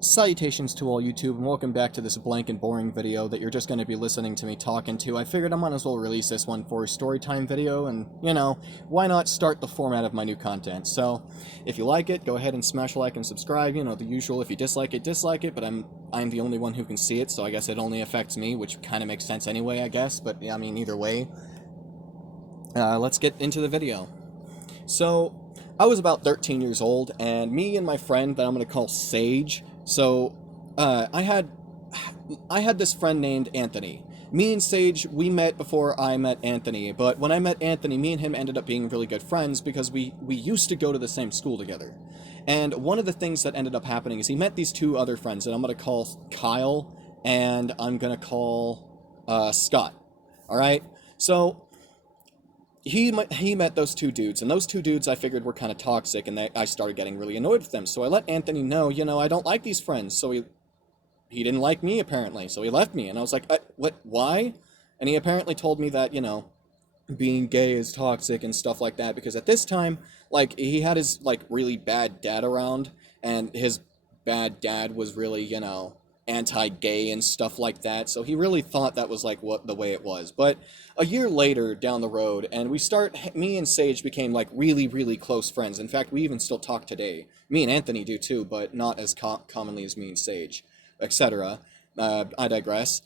Salutations to all YouTube, and welcome back to this blank and boring video that you're just going to be listening to me talking to. I figured I might as well release this one for a storytime video, and, why not start the format of my new content. So, if you like it, go ahead and smash like and subscribe, the usual. If you dislike it, but I'm the only one who can see it, so I guess it only affects me, which kind of makes sense anyway, I guess, but, yeah, I mean, either way. Let's get into the video. So, I was about 13 years old, and me and my friend that I'm going to call Sage. So, I had this friend named Anthony. Me and Sage, we met before I met Anthony, but when I met Anthony, me and him ended up being really good friends because we used to go to the same school together. And one of the things that ended up happening is he met these two other friends that I'm going to call Kyle and I'm going to call Scott. All right? So, he met those two dudes, and those two dudes I figured were kind of toxic, and I started getting really annoyed with them. So I let Anthony know, I don't like these friends. So he didn't like me apparently, so he left me, and I was like, what? Why? And he apparently told me that being gay is toxic and stuff like that because at this time, like he had his like really bad dad around, and his bad dad was really anti-gay and stuff like that. So he really thought that was like what the way it was. But a year later down the road, and me and Sage became like really, really close friends. In fact, we even still talk today. Me and Anthony do too, but not as commonly as me and Sage, etc. I digress.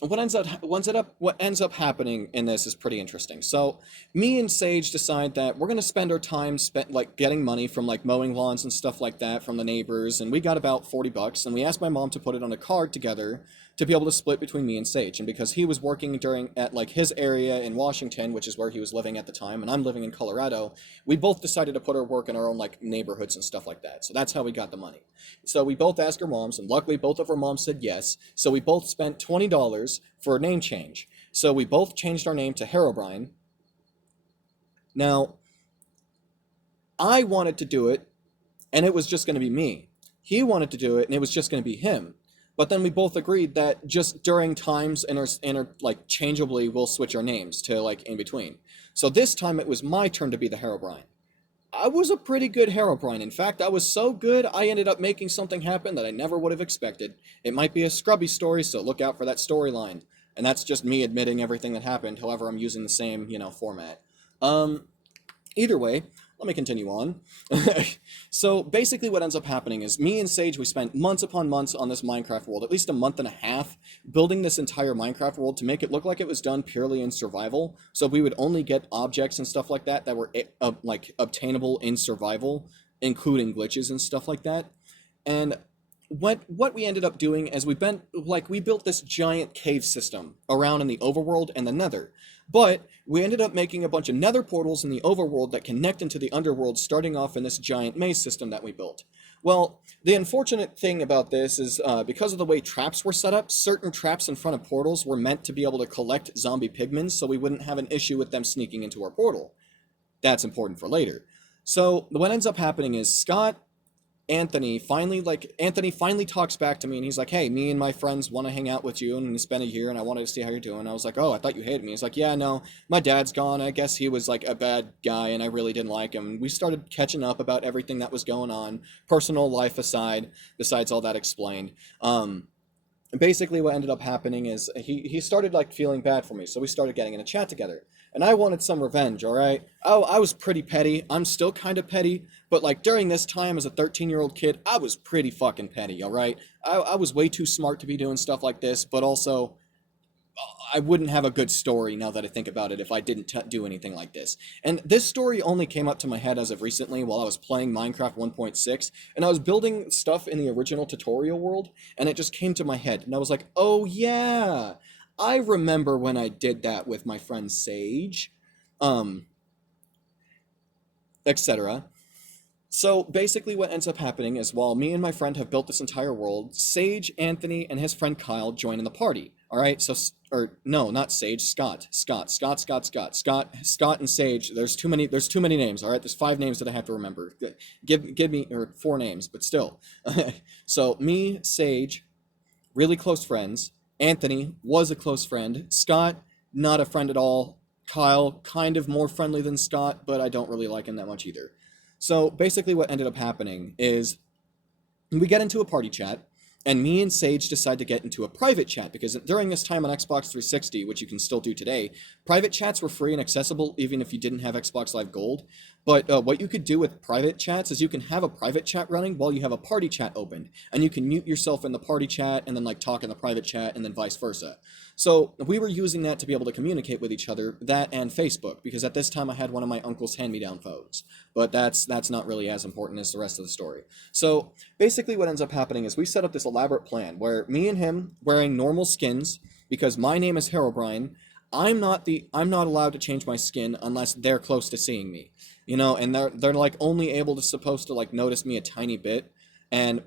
What ends up happening in this is pretty interesting. So, me and Sage decide that we're gonna spend our time spent like getting money from like mowing lawns and stuff like that from the neighbors, and we got about $40, and we asked my mom to put it on a card together to be able to split between me and Sage. And because he was working during at like his area in Washington, which is where he was living at the time, and I'm living in Colorado, we both decided to put our work in our own like neighborhoods and stuff like that. So that's how we got the money. So we both asked our moms, and luckily both of our moms said yes. So we both spent $20 for a name change. So we both changed our name to Herobrine. Now, I wanted to do it, and it was just going to be me. He wanted to do it, and it was just going to be him. But then we both agreed that just during times like changeably, we'll switch our names to like in between. So this time it was my turn to be the Herobrine. I was a pretty good Herobrine. In fact, I was so good, I ended up making something happen that I never would have expected. It might be a scrubby story, so look out for that storyline. And that's just me admitting everything that happened, however I'm using the same, format. Either way, let me continue on. So basically what ends up happening is me and Sage, we spent months upon months on this Minecraft world, at least a month and a half, building this entire Minecraft world to make it look like it was done purely in survival. So we would only get objects and stuff like that were like obtainable in survival, including glitches and stuff like that. And what we ended up doing is we built this giant cave system around in the overworld and the nether. But we ended up making a bunch of nether portals in the overworld that connect into the underworld, starting off in this giant maze system that we built. Well, the unfortunate thing about this is because of the way traps were set up, certain traps in front of portals were meant to be able to collect zombie pigmen, so we wouldn't have an issue with them sneaking into our portal. That's important for later. So what ends up happening is Anthony finally talks back to me, and he's like, hey, me and my friends want to hang out with you and spend a year, and I wanted to see how you're doing. I was like, oh, I thought you hated me. He's like, yeah, no, my dad's gone. I guess he was like a bad guy and I really didn't like him. We started catching up about everything that was going on, personal life aside, besides all that explained. Basically what ended up happening is he started like feeling bad for me, so we started getting in a chat together, and I wanted some revenge. All right, I was pretty petty. I'm still kind of petty, but like during this time as a 13-year-old kid, I was pretty fucking petty. All right, I was way too smart to be doing stuff like this, but also I wouldn't have a good story now that I think about it if I didn't do anything like this. And this story only came up to my head as of recently while I was playing Minecraft 1.6, and I was building stuff in the original tutorial world, and it just came to my head, and I was like, oh yeah, I remember when I did that with my friend Sage, etc. So basically what ends up happening is while me and my friend have built this entire world, Sage, Anthony, and his friend Kyle join in the party. All right, so, or no, not Sage, Scott, and Sage. There's too many names. All right, there's 5 names that I have to remember. Give me, or 4 names, but still. So me, Sage, really close friends. Anthony was a close friend. Scott, not a friend at all. Kyle, kind of more friendly than Scott, but I don't really like him that much either. So basically what ended up happening is we get into a party chat, and me and Sage decide to get into a private chat because during this time on Xbox 360, which you can still do today, private chats were free and accessible even if you didn't have Xbox Live Gold. But what you could do with private chats is you can have a private chat running while you have a party chat opened, and you can mute yourself in the party chat and then like talk in the private chat and then vice versa. So we were using that to be able to communicate with each other, that and Facebook, because at this time I had one of my uncle's hand-me-down phones. But that's not really as important as the rest of the story. So basically what ends up happening is we set up this elaborate plan where me and him wearing normal skins, because my name is Herobrine, I'm not allowed to change my skin unless they're close to seeing me. You know, and they're like only able to supposed to like notice me a tiny bit. And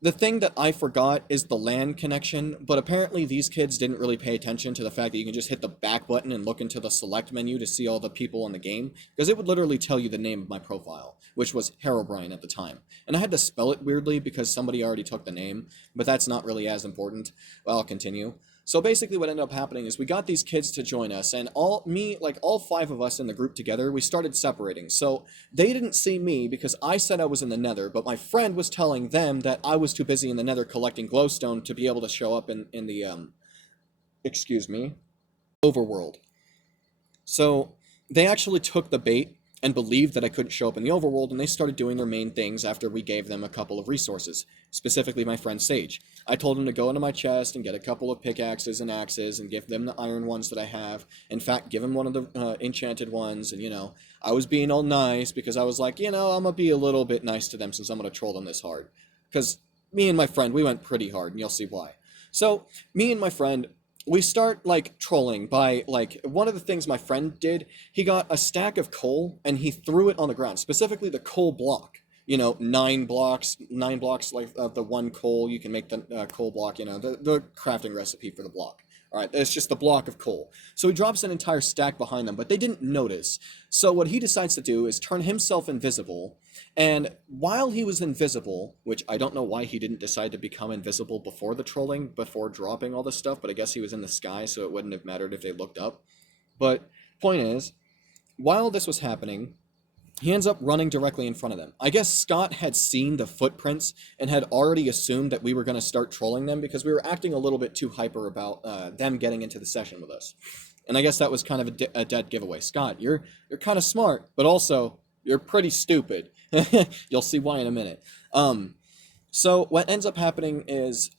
the thing that I forgot is the LAN connection, but apparently these kids didn't really pay attention to the fact that you can just hit the back button and look into the select menu to see all the people in the game, because it would literally tell you the name of my profile, which was Herobrine at the time. And I had to spell it weirdly because somebody already took the name, but that's not really as important. Well, I'll continue. So basically what ended up happening is we got these kids to join us, and all five of us in the group together, we started separating. So they didn't see me because I said I was in the Nether, but my friend was telling them that I was too busy in the Nether collecting glowstone to be able to show up in the, excuse me, overworld. So they actually took the bait and believed that I couldn't show up in the overworld, and they started doing their main things after we gave them a couple of resources, specifically my friend Sage. I told him to go into my chest and get a couple of pickaxes and axes and give them the iron ones that I have. In fact, give him one of the enchanted ones, and, you know, I was being all nice because I was like, you know, I'm gonna be a little bit nice to them since I'm gonna troll them this hard. Because me and my friend, we went pretty hard, and you'll see why. So, me and my friend, we start like trolling by like one of the things my friend did, he got a stack of coal and he threw it on the ground, specifically the coal block. You know, 9 blocks like of the one coal, you can make the coal block, you know, the crafting recipe for the block. All right, it's just the block of coal. So he drops an entire stack behind them, but they didn't notice. So what he decides to do is turn himself invisible, and while he was invisible, which I don't know why he didn't decide to become invisible before the trolling, before dropping all this stuff, but I guess he was in the sky, so it wouldn't have mattered if they looked up. But point is, while this was happening, he ends up running directly in front of them. I guess Scott had seen the footprints and had already assumed that we were going to start trolling them because we were acting a little bit too hyper about them getting into the session with us. And I guess that was kind of a dead giveaway. Scott, you're kind of smart, but also you're pretty stupid. You'll see why in a minute. So what ends up happening is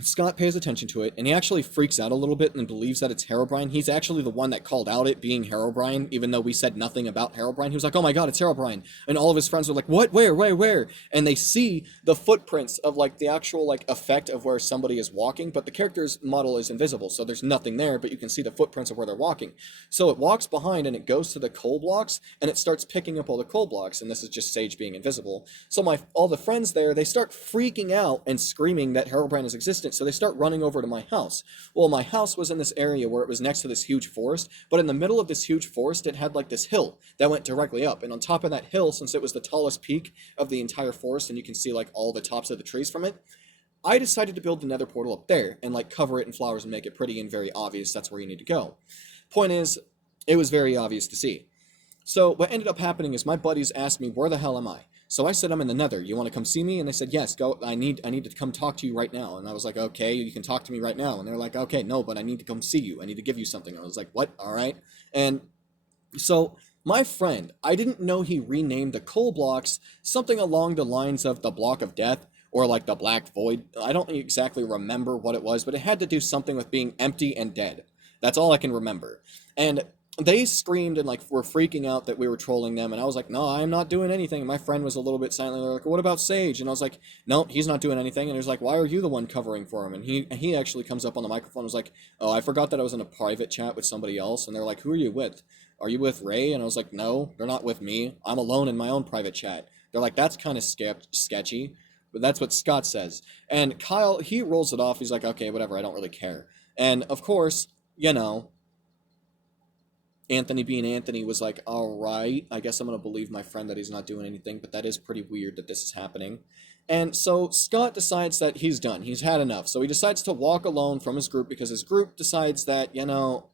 Scott pays attention to it, and he actually freaks out a little bit and believes that it's Herobrine. He's actually the one that called out it being Herobrine, even though we said nothing about Herobrine. He was like, oh my god, it's Herobrine. And all of his friends were like, what? Where? And they see the footprints of, like, the actual, like, effect of where somebody is walking, but the character's model is invisible, so there's nothing there, but you can see the footprints of where they're walking. So it walks behind, and it goes to the coal blocks, and it starts picking up all the coal blocks, and this is just Sage being invisible. So all the friends there, they start freaking out and screaming that Herobrine is existent, so they start running over to my house. Well, my house was in this area where it was next to this huge forest, but in the middle of this huge forest, it had like this hill that went directly up. And on top of that hill, since it was the tallest peak of the entire forest, and you can see like all the tops of the trees from it, I decided to build the nether portal up there and like cover it in flowers and make it pretty and very obvious that's where you need to go. Point is, it was very obvious to see. So what ended up happening is my buddies asked me, where the hell am I? So I said, I'm in the nether. You want to come see me? And they said, yes, go. I need to come talk to you right now. And I was like, okay, you can talk to me right now. And they're like, okay, no, but I need to come see you. I need to give you something. I was like, what? All right. And so my friend, I didn't know he renamed the coal blocks something along the lines of the block of death or like the black void. I don't exactly remember what it was, but it had to do something with being empty and dead. That's all I can remember. And they screamed and like were freaking out that we were trolling them, and I was like, no, I'm not doing anything. And my friend was a little bit silent. They're like, what about Sage? And I was like, no, he's not doing anything. And he was like, why are you the one covering for him? And he actually comes up on the microphone and was like, oh, I forgot that I was in a private chat with somebody else. And they're like, who are you with? Are you with Ray? And I was like, no, they're not with me. I'm alone in my own private chat. They're like, that's kind of sketchy. But that's what Scott says. And Kyle, he rolls it off. He's like, okay, whatever, I don't really care. And of course, you know, Anthony being Anthony was like, all right, I guess I'm going to believe my friend that he's not doing anything, but that is pretty weird that this is happening. And so Scott decides that he's done. He's had enough. So he decides to walk alone from his group because his group decides that, you know,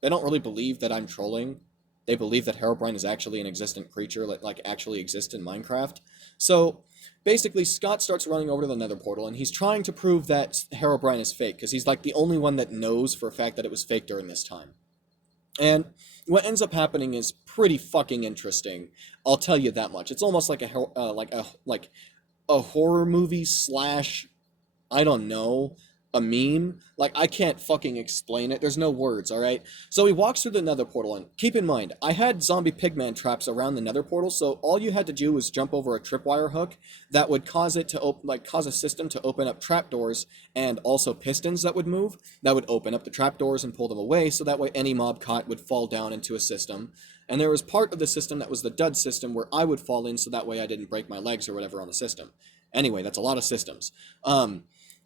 they don't really believe that I'm trolling. They believe that Herobrine is actually an existent creature, like actually exists in Minecraft. So basically Scott starts running over to the nether portal, and he's trying to prove that Herobrine is fake, because he's like the only one that knows for a fact that it was fake during this time. And what ends up happening is pretty fucking interesting. I'll tell you that much. It's almost like a horror movie slash, I don't know, a meme. Like, I can't fucking explain it. There's no words, alright? So he walks through the nether portal, and keep in mind, I had zombie pigman traps around the nether portal, so all you had to do was jump over a tripwire hook that would cause it to cause a system to open up trapdoors, and also pistons that would move, that would open up the trapdoors and pull them away, so that way any mob caught would fall down into a system. And there was part of the system that was the dud system where I would fall in, so that way I didn't break my legs or whatever on the system. Anyway, that's a lot of systems.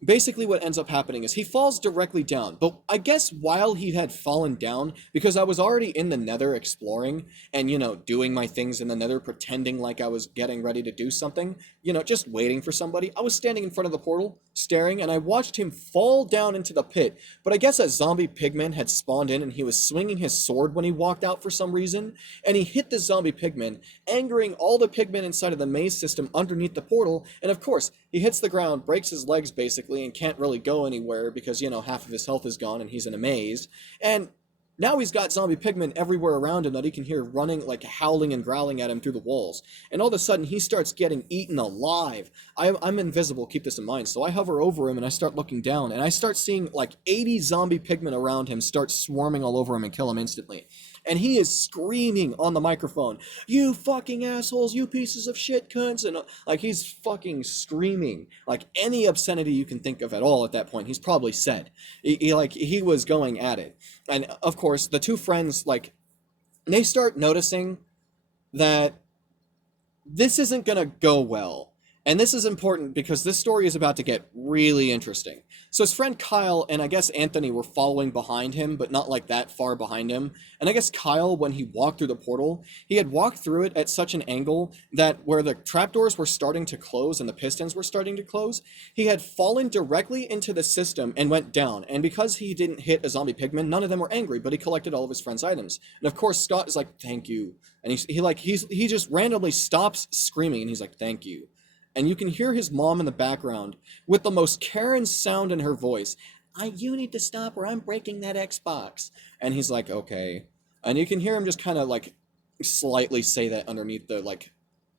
Basically what ends up happening is he falls directly down, but I guess while he had fallen down, because I was already in the nether exploring and, you know, doing my things in the nether, pretending like I was getting ready to do something, you know, just waiting for somebody, I was standing in front of the portal, staring, and I watched him fall down into the pit. But I guess a zombie pigman had spawned in, and he was swinging his sword when he walked out for some reason, and he hit the zombie pigman, angering all the pigmen inside of the maze system underneath the portal, and of course, he hits the ground, breaks his legs basically, and can't really go anywhere because, you know, half of his health is gone and he's in a maze. And now he's got zombie pigmen everywhere around him that he can hear running, like howling and growling at him through the walls. And all of a sudden, he starts getting eaten alive. I'm invisible, keep this in mind. So I hover over him and I start looking down, and I start seeing like 80 zombie pigmen around him start swarming all over him and kill him instantly. And he is screaming on the microphone, "You fucking assholes, you pieces of shit cunts," and like he's fucking screaming like any obscenity you can think of at all at that point. He's probably said. He was going at it. And of course, the two friends, like, they start noticing that this isn't gonna go well. And this is important because this story is about to get really interesting. So his friend Kyle and I guess Anthony were following behind him, but not like that far behind him. And I guess Kyle, when he walked through the portal, he had walked through it at such an angle that where the trapdoors were starting to close and the pistons were starting to close, he had fallen directly into the system and went down. And because he didn't hit a zombie pigman, none of them were angry, but he collected all of his friend's items. And of course, Scott is like, "Thank you." And he just randomly stops screaming and he's like, "Thank you." And you can hear his mom in the background with the most Karen sound in her voice. You need to stop or I'm breaking that Xbox." And he's like, "Okay." And you can hear him just kind of like slightly say that underneath the like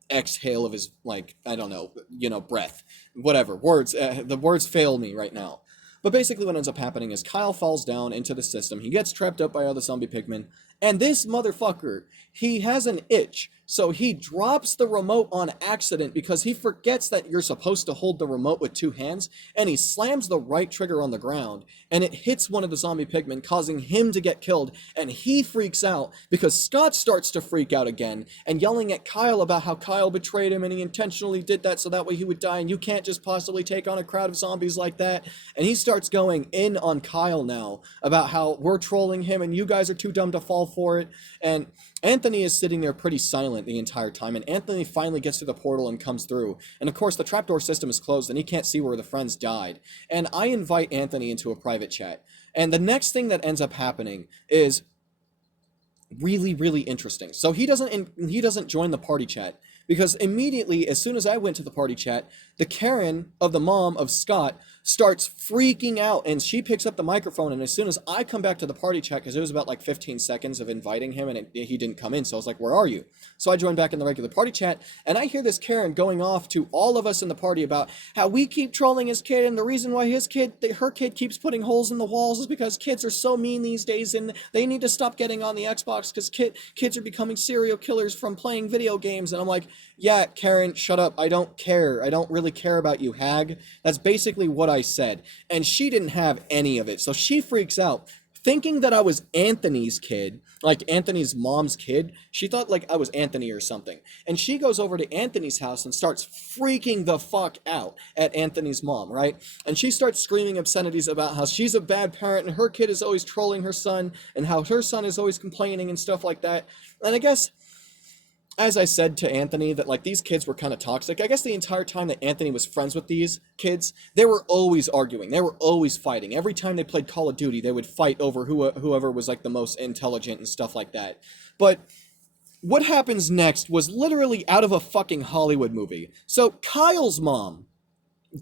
exhale of his, like, I don't know, you know, breath. Whatever. Words. The words fail me right now. But basically what ends up happening is Kyle falls down into the system. He gets trapped up by all the zombie pigmen. And this motherfucker, he has an itch. So he drops the remote on accident because he forgets that you're supposed to hold the remote with two hands, and he slams the right trigger on the ground, and it hits one of the zombie pigmen, causing him to get killed, and he freaks out because Scott starts to freak out again, and yelling at Kyle about how Kyle betrayed him and he intentionally did that so that way he would die, and you can't just possibly take on a crowd of zombies like that. And he starts going in on Kyle now about how we're trolling him and you guys are too dumb to fall for it. And Anthony is sitting there pretty silent the entire time, and Anthony finally gets to the portal and comes through. And of course, the trapdoor system is closed, and he can't see where the friends died. And I invite Anthony into a private chat. And the next thing that ends up happening is really, really interesting. So he doesn't join the party chat because immediately, as soon as I went to the party chat, the Karen of the mom of Scott starts freaking out, and she picks up the microphone, and as soon as I come back to the party chat, because it was about like 15 seconds of inviting him and he didn't come in, so I was like, "Where are you?" So I joined back in the regular party chat, and I hear this Karen going off to all of us in the party about how we keep trolling his kid, and the reason why her kid keeps putting holes in the walls is because kids are so mean these days, and they need to stop getting on the Xbox because kids are becoming serial killers from playing video games. And I'm like, "Yeah, Karen, shut up. I don't care. I don't really care about you, hag." That's basically what I said. And she didn't have any of it. So she freaks out, thinking that I was Anthony's kid, like Anthony's mom's kid. She thought like I was Anthony or something. And she goes over to Anthony's house and starts freaking the fuck out at Anthony's mom, right? And she starts screaming obscenities about how she's a bad parent and her kid is always trolling her son and how her son is always complaining and stuff like that. And I guess, as I said to Anthony, that like these kids were kind of toxic. I guess the entire time that Anthony was friends with these kids, they were always arguing. They were always fighting. Every time they played Call of Duty, they would fight over whoever was like the most intelligent and stuff like that. But what happens next was literally out of a fucking Hollywood movie. So Kyle's mom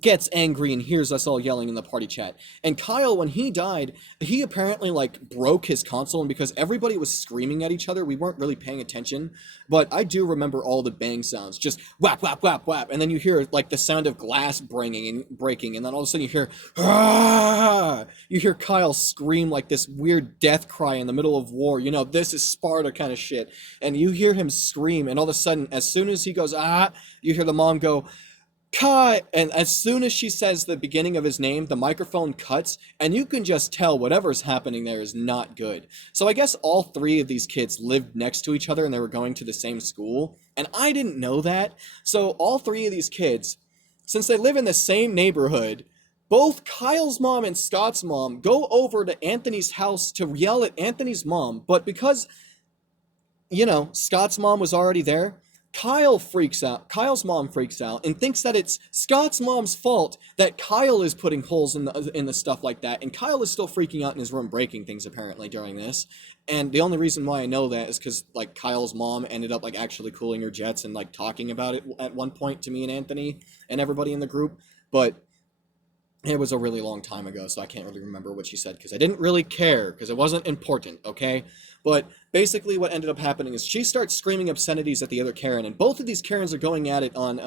gets angry and hears us all yelling in the party chat. And Kyle, when he died, he apparently like broke his console, and because everybody was screaming at each other, we weren't really paying attention. But I do remember all the bang sounds, just whap, whap, whap, whap, and then you hear like the sound of glass breaking, and then all of a sudden you hear, ah! You hear Kyle scream like this weird death cry in the middle of war. You know, this is Sparta kind of shit. And you hear him scream, and all of a sudden, as soon as he goes, ah, you hear the mom go, Kai, and as soon as she says the beginning of his name, the microphone cuts, and you can just tell whatever's happening there is not good. So I guess all three of these kids lived next to each other and they were going to the same school, and I didn't know that. So all three of these kids, since they live in the same neighborhood, both Kyle's mom and Scott's mom go over to Anthony's house to yell at Anthony's mom, but because, you know, Scott's mom was already there, Kyle's mom freaks out and thinks that it's Scott's mom's fault that Kyle is putting holes in the stuff like that. And Kyle is still freaking out in his room, breaking things apparently during this. And the only reason why I know that is because like Kyle's mom ended up like actually cooling her jets and like talking about it at one point to me and Anthony and everybody in the group. But it was a really long time ago, so I can't really remember what she said because I didn't really care because it wasn't important, okay? But basically what ended up happening is she starts screaming obscenities at the other Karen, and both of these Karens are going at it on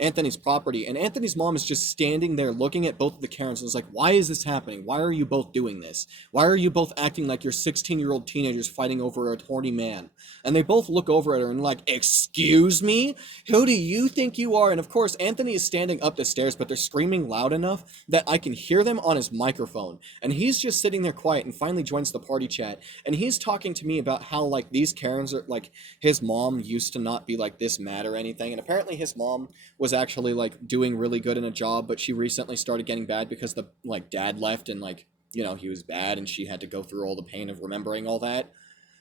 Anthony's property, and Anthony's mom is just standing there looking at both of the Karens and is like, why is this happening? Why are you both doing this? Why are you both acting like you're 16-year-old teenagers fighting over a horny man? And they both look over at her and like, excuse me? Who do you think you are? And of course, Anthony is standing up the stairs, but they're screaming loud enough that I can hear them on his microphone. And he's just sitting there quiet and finally joins the party chat. And he's talking to me about how like these Karens are like, his mom used to not be like this mad or anything. And apparently his mom was actually like doing really good in a job, but she recently started getting bad because the like dad left and like, you know, he was bad and she had to go through all the pain of remembering all that.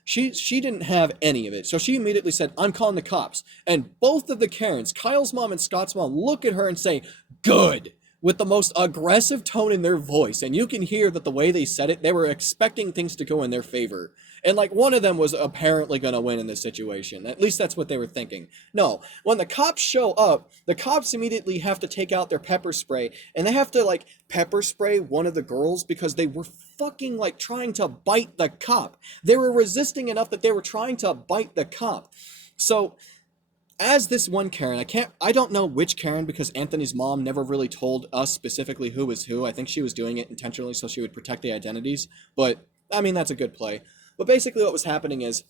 She didn't have any of it. So she immediately said, I'm calling the cops. And both of the Karens, Kyle's mom and Scott's mom, look at her and say, good, with the most aggressive tone in their voice. And you can hear that the way they said it, they were expecting things to go in their favor. And like one of them was apparently going to win in this situation. At least that's what they were thinking. No, when the cops show up, the cops immediately have to take out their pepper spray and they have to like pepper spray one of the girls because they were fucking like trying to bite the cop. They were resisting enough that they were trying to bite the cop. So as this one Karen, I don't know which Karen because Anthony's mom never really told us specifically who was who. I think she was doing it intentionally so she would protect the identities, but I mean, that's a good play. But basically what was happening is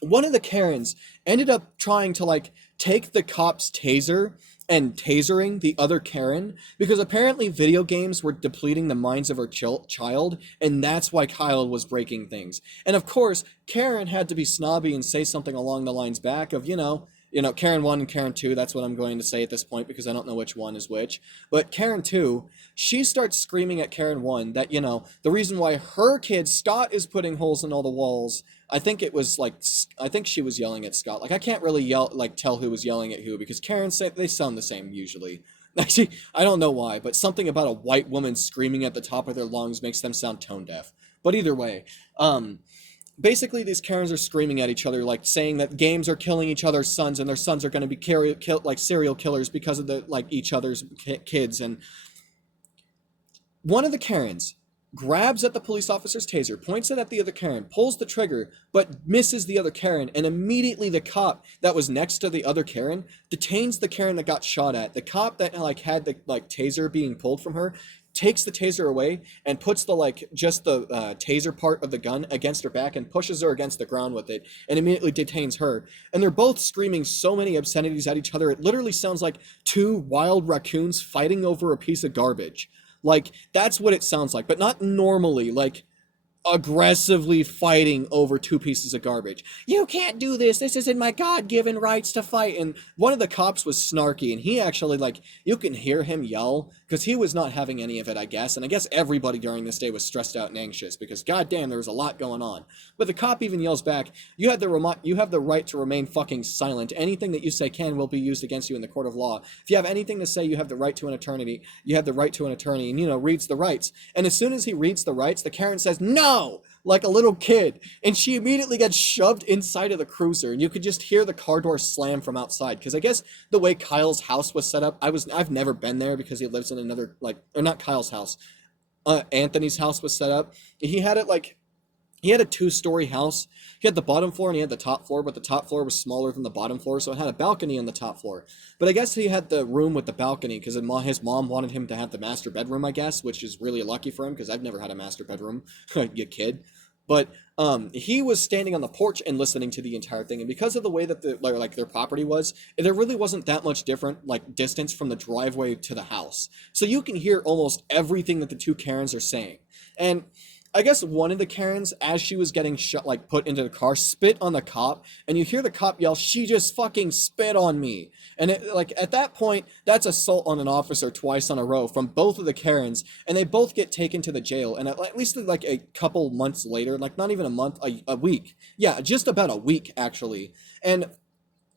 one of the Karens ended up trying to like take the cop's taser and tasering the other Karen because apparently video games were depleting the minds of her child, and that's why Kyle was breaking things. And of course, Karen had to be snobby and say something along the lines back of, you know, Karen 1 and Karen 2, that's what I'm going to say at this point because I don't know which one is which. But Karen 2, she starts screaming at Karen 1 that, you know, the reason why her kid, Scott, is putting holes in all the walls, I think she was yelling at Scott. Like, I can't really tell who was yelling at who because Karens say they sound the same usually. Actually, I don't know why, but something about a white woman screaming at the top of their lungs makes them sound tone deaf. But either way, basically, these Karens are screaming at each other, like saying that games are killing each other's sons, and their sons are going to be like serial killers because of the like each other's kids. And one of the Karens grabs at the police officer's taser, points it at the other Karen, pulls the trigger, but misses the other Karen, and immediately the cop that was next to the other Karen detains the Karen that got shot at. The cop that like had the like taser being pulled from her takes the taser away and puts the like just the taser part of the gun against her back and pushes her against the ground with it and immediately detains her. And they're both screaming so many obscenities at each other. It literally sounds like two wild raccoons fighting over a piece of garbage. Like, that's what it sounds like, but not normally, like aggressively fighting over two pieces of garbage. You can't do this. This isn't my God-given rights to fight. And one of the cops was snarky, and he actually, like, you can hear him yell because he was not having any of it, I guess. And I guess everybody during this day was stressed out and anxious because, goddamn, there was a lot going on. But the cop even yells back, you have the right to remain fucking silent. Anything that you say will be used against you in the court of law. If you have anything to say, you have the right to an attorney. You have the right to an attorney, and, reads the rights. And as soon as he reads the rights, the Karen says, no! ow, like a little kid. And she immediately gets shoved inside of the cruiser, and you could just hear the car door slam from outside. Because I guess the way Kyle's house was set up, I've never been there because he lives in another, like, or not Kyle's house, Anthony's house was set up. He had it like he had a two-story house. He had the bottom floor and he had the top floor, but the top floor was smaller than the bottom floor, so it had a balcony on the top floor. But I guess he had the room with the balcony because his mom wanted him to have the master bedroom, I guess, which is really lucky for him because I've never had a master bedroom, you kid. But he was standing on the porch and listening to the entire thing, and because of the way that like their property was, there really wasn't that much different like distance from the driveway to the house, so you can hear almost everything that the two Karens are saying. And I guess one of the Karens, as she was getting shut, like put into the car, spit on the cop, and you hear the cop yell, "She just fucking spit on me!" And like at that point, that's assault on an officer twice on a row from both of the Karens, and they both get taken to the jail. And at least like a couple months later, like not even a month, a week, yeah, just about a week actually. And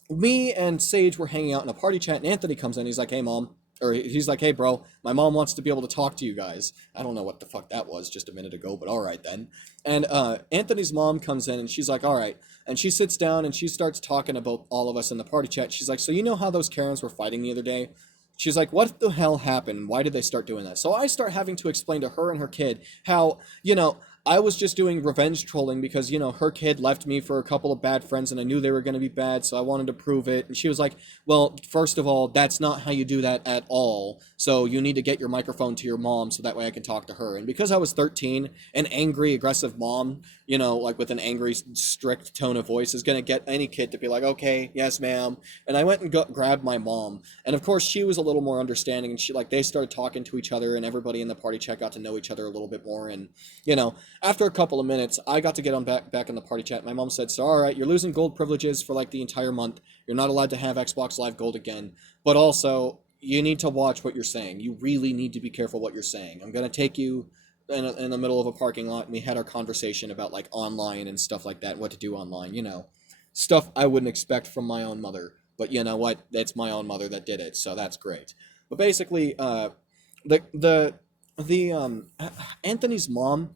me and Sage were hanging out in a party chat, and Anthony comes in. He's like, "Hey, mom." Or he's like, "Hey, bro, my mom wants to be able to talk to you guys." I don't know what the fuck that was just a minute ago, but all right then. And Anthony's mom comes in and she's like, "All right." And she sits down and she starts talking about all of us in the party chat. She's like, "So you know how those Karens were fighting the other day?" She's like, "What the hell happened? Why did they start doing that?" So I start having to explain to her and her kid how, I was just doing revenge trolling because, her kid left me for a couple of bad friends and I knew they were going to be bad, so I wanted to prove it. And she was like, "Well, first of all, that's not how you do that at all. So you need to get your microphone to your mom so that way I can talk to her." And because I was 13, an angry, aggressive mom, like with an angry, strict tone of voice is going to get any kid to be like, "Okay, yes, ma'am." And I went and grabbed my mom. And of course, she was a little more understanding, and they started talking to each other, and everybody in the party chat got to know each other a little bit more. And, after a couple of minutes, I got to get on back in the party chat. My mom said, "So, all right, you're losing gold privileges for like the entire month. You're not allowed to have Xbox Live Gold again. But also, you need to watch what you're saying. You really need to be careful what you're saying. I'm going to take you in the middle of a parking lot," and we had our conversation about like online and stuff like that, what to do online, stuff I wouldn't expect from my own mother. But you know what? It's my own mother that did it, so that's great. But basically, the Anthony's mom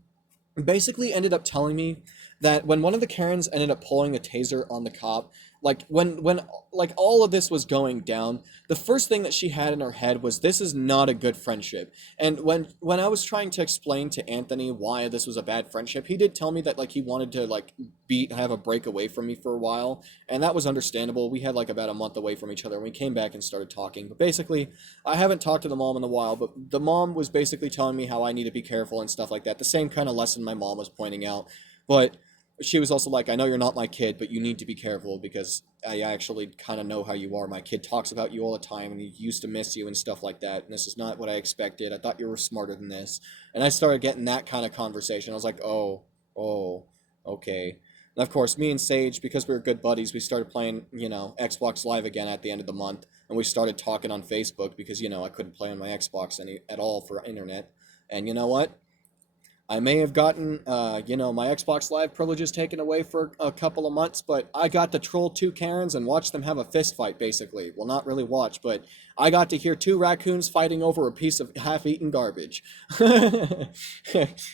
basically ended up telling me that when one of the Karens ended up pulling a taser on the cop, like when like all of this was going down, the first thing that she had in her head was, this is not a good friendship. And when I was trying to explain to Anthony why this was a bad friendship, he did tell me that like he wanted to like have a break away from me for a while, and that was understandable. We had like about a month away from each other and we came back and started talking. But basically, I haven't talked to the mom in a while, but the mom was basically telling me how I need to be careful and stuff like that. The same kind of lesson my mom was pointing out. But she was also like, "I know you're not my kid, but you need to be careful because I actually kind of know how you are. My kid talks about you all the time and he used to miss you and stuff like that. And this is not what I expected. I thought you were smarter than this." And I started getting that kind of conversation. I was like, oh, okay. And of course, me and Sage, because we were good buddies, we started playing, Xbox Live again at the end of the month. And we started talking on Facebook because, I couldn't play on my Xbox at all for internet. And you know what? I may have gotten, my Xbox Live privileges taken away for a couple of months, but I got to troll two Karens and watch them have a fist fight, basically. Well, not really watch, but I got to hear two raccoons fighting over a piece of half-eaten garbage.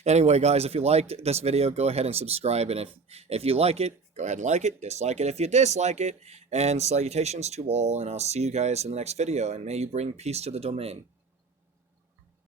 Anyway, guys, if you liked this video, go ahead and subscribe, and if you like it, go ahead and like it, dislike it if you dislike it, and salutations to all, and I'll see you guys in the next video, and may you bring peace to the domain.